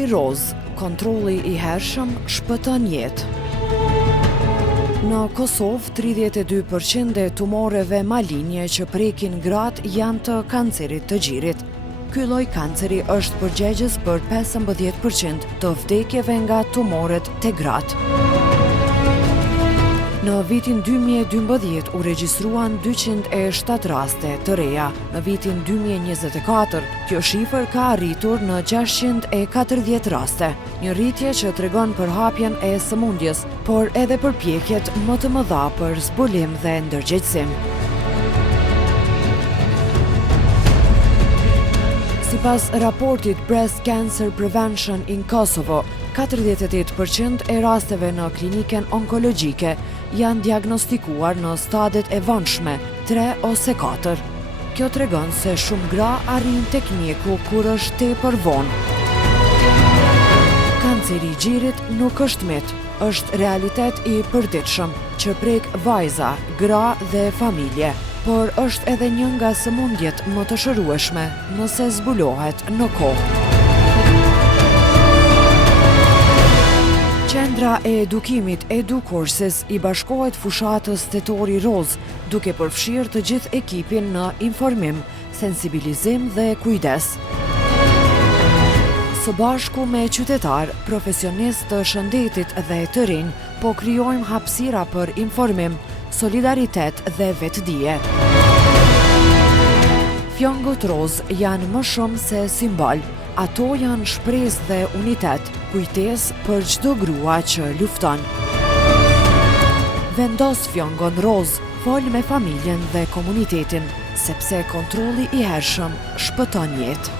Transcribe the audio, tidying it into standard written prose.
Tetori roz, kontrolli i hershëm shpëton jetë. Në Kosovë, 32% e tumoreve malinje që prekin gratë janë të kancerit të gjirit. Ky lloj kanceri është përgjegjës për 15% të vdekjeve nga tumoret te gratë. Në vitin 2012 u regjistruan 207 raste të reja. Në vitin 2024, kjo shifër ka arritur në 640 raste, një rritje që tregon përhapjen e sëmundjes, por edhe përpjekjet më të mëdha për zbulim dhe ndërgjegjësim. Sipas raportit Breast Cancer Prevention in Kosovo, 48% e rasteve në kliniken onkologjike janë diagnostikuar në stadet e vonshme, 3 ose 4. Kjo tregon se shumë gra arrin tek mjeku kur është tepër vonë. Kanceri i gjirit nuk është mit, është realitet i përditshëm që prek vajza, gra dhe familje, por është edhe një nga sëmundjet më të shërueshme nëse zbulohet në kohë. Qendra e edukimit EduCourses i bashkohet fushatës Tetori roz, duke përfshirë të gjithë ekipin në informim, sensibilizim dhe kujdes. Së bashku me qytetar, profesionistë të shëndetit dhe të rinj, po krijojmë hapësira për informim, solidaritet dhe vetëdije. Fjongot roz janë më shumë se simbol. Ato janë shpresë dhe unitet, kujtesë për çdo grua që lufton. Vendos fjongon roz, fol me familjen dhe komunitetin, sepse kontrolli i hershëm shpëton jetë.